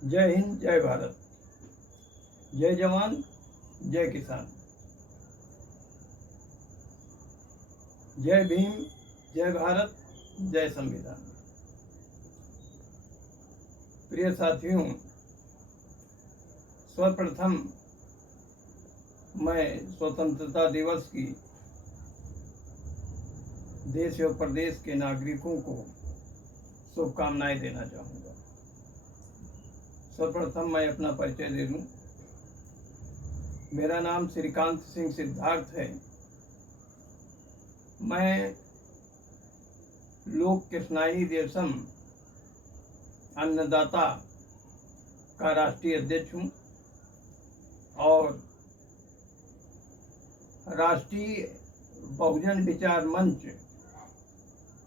जय हिंद, जय भारत, जय जवान, जय किसान, जय भीम, जय भारत, जय संविधान। प्रिय साथियों, सर्वप्रथम मैं स्वतंत्रता दिवस की देश एवं प्रदेश के नागरिकों को शुभकामनाएं देना चाहूँगा। सर्वप्रथम मैं अपना परिचय दे दूं। मेरा नाम श्रीकांत सिंह सिद्धार्थ है। मैं लोक कृष्णाई देशम अन्नदाता का राष्ट्रीय अध्यक्ष हूँ और राष्ट्रीय बहुजन विचार मंच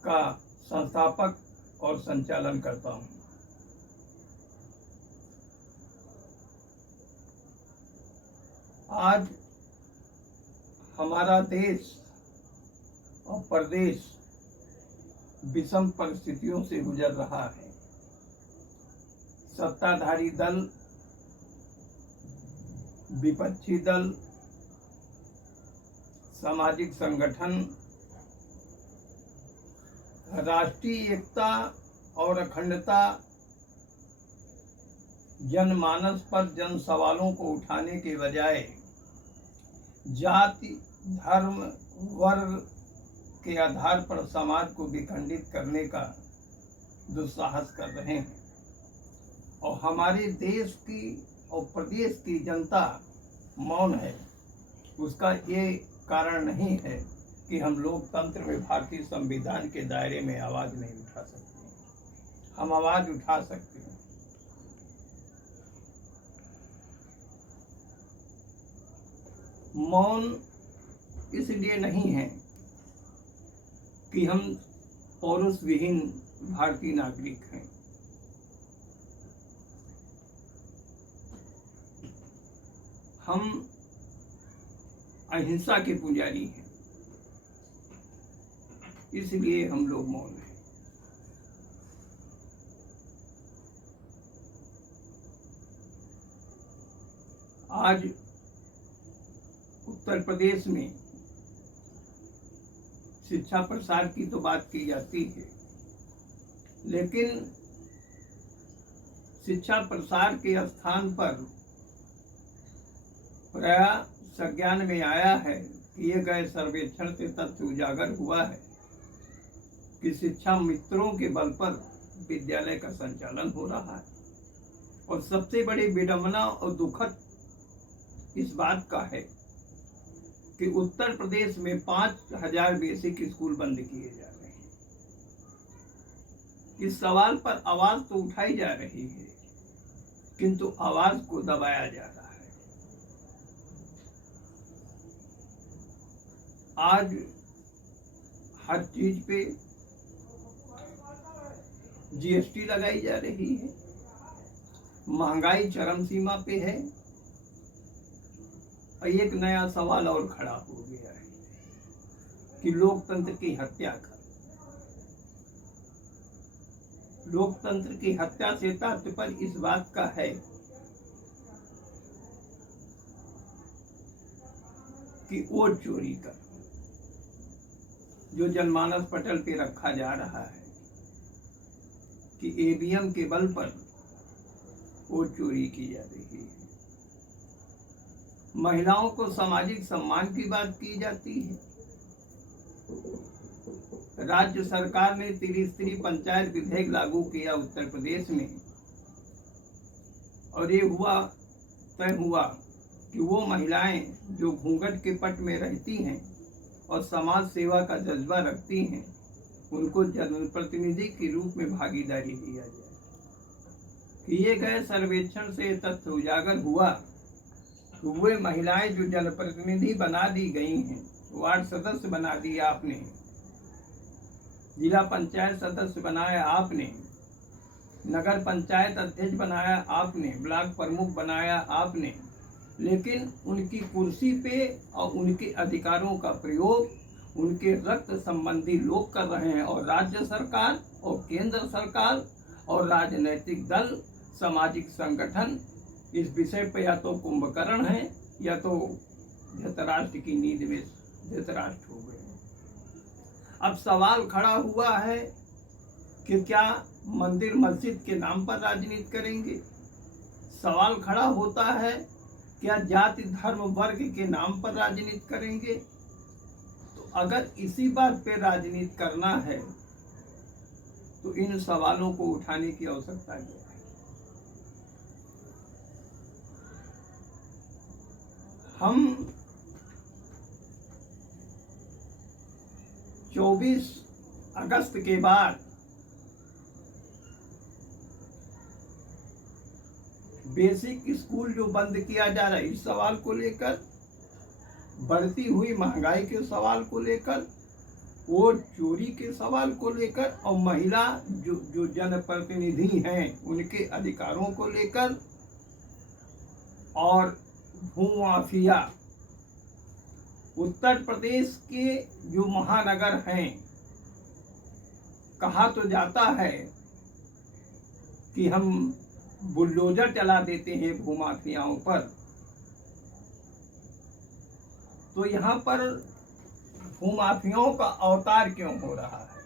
का संस्थापक और संचालन करता हूँ। आज हमारा देश और प्रदेश विषम परिस्थितियों से गुजर रहा है। सत्ताधारी दल, विपक्षी दल, सामाजिक संगठन राष्ट्रीय एकता और अखंडता, जनमानस पर जन सवालों को उठाने के बजाय जाति, धर्म, वर्ग के आधार पर समाज को विखंडित करने का दुस्साहस कर रहे हैं और हमारे देश की और प्रदेश की जनता मौन है। उसका ये कारण नहीं है कि हम लोकतंत्र में भारतीय संविधान के दायरे में आवाज नहीं उठा सकते। हम आवाज उठा सकते हैं। मौन इसलिए नहीं है कि हम पौरुष विहीन भारतीय नागरिक हैं। हम अहिंसा के पुजारी हैं, इसलिए हम लोग मौन हैं। आज उत्तर प्रदेश में शिक्षा प्रसार की तो बात की जाती है, लेकिन शिक्षा प्रसार के स्थान पर प्रायः संज्ञान में आया है, किए गए सर्वेक्षण से तथ्य उजागर हुआ है कि शिक्षा मित्रों के बल पर विद्यालय का संचालन हो रहा है। और सबसे बड़ी विडंबना और दुखद इस बात का है कि उत्तर प्रदेश में 5000 बेसिक स्कूल बंद किए जा रहे हैं। इस सवाल पर आवाज तो उठाई जा रही है, किंतु आवाज को दबाया जा रहा है। आज हर चीज पे जीएसटी लगाई जा रही है, महंगाई चरम सीमा पे है और एक नया सवाल और खड़ा हो गया है कि लोकतंत्र की हत्या कर। लोकतंत्र की हत्या से तात्पर्य इस बात का है कि वोट चोरी कर, जो जनमानस पटल पे रखा जा रहा है कि ईवीएम के बल पर वोट चोरी की जा रही है। महिलाओं को सामाजिक सम्मान की बात की जाती है। राज्य सरकार ने त्रिस्तरीय पंचायत विधेयक लागू किया उत्तर प्रदेश में और ये तय हुआ कि वो महिलाएं जो घूंघट के पट में रहती हैं और समाज सेवा का जज्बा रखती हैं, उनको जनप्रतिनिधि के रूप में भागीदारी दिया जाए। किए गए सर्वेक्षण से तथ्य उजागर हुआ तो वे महिलाएं जो जनप्रतिनिधि बना दी गई हैं, वार्ड सदस्य बना दिया आपने, जिला पंचायत सदस्य बनाया आपने, नगर पंचायत अध्यक्ष बनाया आपने, ब्लॉक प्रमुख बनाया आपने, लेकिन उनकी कुर्सी पे और उनके अधिकारों का प्रयोग उनके रक्त संबंधी लोग कर रहे हैं। और राज्य सरकार और केंद्र सरकार और राजनीतिक दल सामाजिक संगठन इस विषय पर या तो कुंभकर्ण है या तो धृतराष्ट्र की नींद में धृतराष्ट्र हो गए। अब सवाल खड़ा हुआ है कि क्या मंदिर मस्जिद के नाम पर राजनीति करेंगे। सवाल खड़ा होता है क्या जाति धर्म वर्ग के नाम पर राजनीति करेंगे। तो अगर इसी बात पे राजनीति करना है तो इन सवालों को उठाने की आवश्यकता क्या है। हम 24 अगस्त के बाद बेसिक स्कूल जो बंद किया जा रहा है इस सवाल को लेकर, बढ़ती हुई महंगाई के सवाल को लेकर, वोट चोरी के सवाल को लेकर और महिला जो जनप्रतिनिधि हैं उनके अधिकारों को लेकर और भूमाफिया उत्तर प्रदेश के जो महानगर हैं, कहा तो जाता है कि हम बुलडोजर चला देते हैं भूमाफियाओं पर, तो यहाँ पर भूमाफियाओं का अवतार क्यों हो रहा है।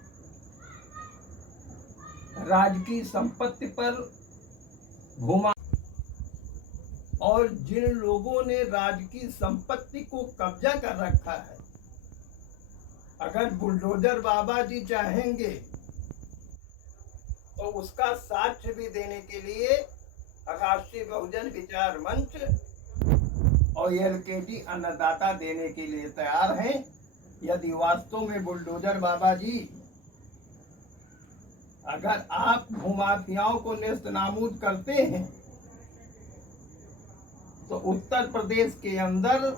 राजकीय संपत्ति पर भूमा और जिन लोगों ने राजकीय संपत्ति को कब्जा कर रखा है, अगर बुलडोजर बाबा जी चाहेंगे तो उसका साक्ष्य भी देने के लिए राष्ट्रीय बहुजन विचार मंच और एलकेडी अन्नदाता देने के लिए तैयार हैं। यदि वास्तव में बुलडोजर बाबा जी अगर आप भूमाफियाओं को नेस्तनाबूद करते हैं तो उत्तर प्रदेश के अंदर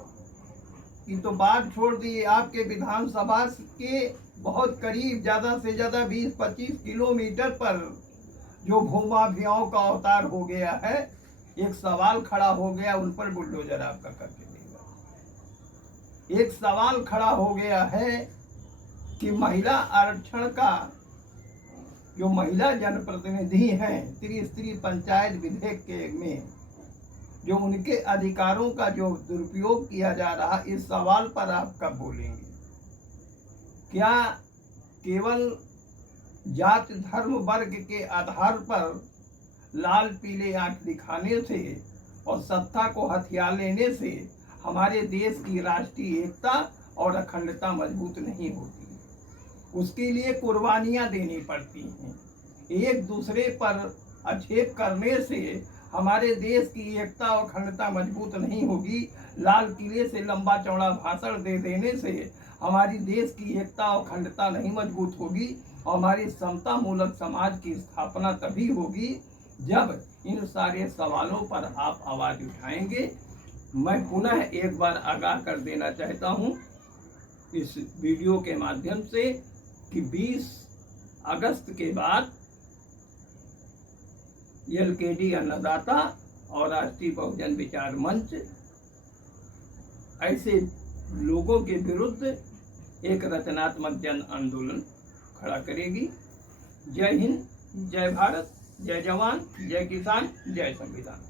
की तो बात छोड़ दिए, आपके विधानसभा के बहुत करीब ज़्यादा से ज़्यादा 20-25 किलोमीटर पर जो भूमाफियाओं का अवतार हो गया है, एक सवाल खड़ा हो गया उन पर बुलडोजर आपका करके देगा। एक सवाल खड़ा हो गया है कि महिला आरक्षण का जो महिला जनप्रतिनिधि हैं त्रिस्तरीय पंचायत विधेयक के में जो उनके अधिकारों का जो दुरुपयोग किया जा रहा, इस सवाल पर आप कब बोलेंगे। क्या केवल जाति धर्म वर्ग के आधार पर लाल पीले आंख दिखाने से और सत्ता को हथियार लेने से हमारे देश की राष्ट्रीय एकता और अखंडता मजबूत नहीं होती। उसके लिए कुर्बानियां देनी पड़ती हैं। एक दूसरे पर आक्षेप करने से हमारे देश की एकता और अखंडता मजबूत नहीं होगी। लाल किले से लंबा चौड़ा भाषण दे देने से हमारी देश की एकता और अखंडता नहीं मजबूत होगी और हमारी समता मूलक समाज की स्थापना तभी होगी जब इन सारे सवालों पर आप आवाज उठाएंगे। मैं पुनः एक बार आगाह कर देना चाहता हूं इस वीडियो के माध्यम से कि 20 अगस्त के बाद एलकेडी अन्नदाता और राष्ट्रीय बहुजन विचार मंच ऐसे लोगों के विरुद्ध एक रचनात्मक जन आंदोलन खड़ा करेगी। जय हिंद, जय भारत, जय जवान, जय किसान, जय संविधान।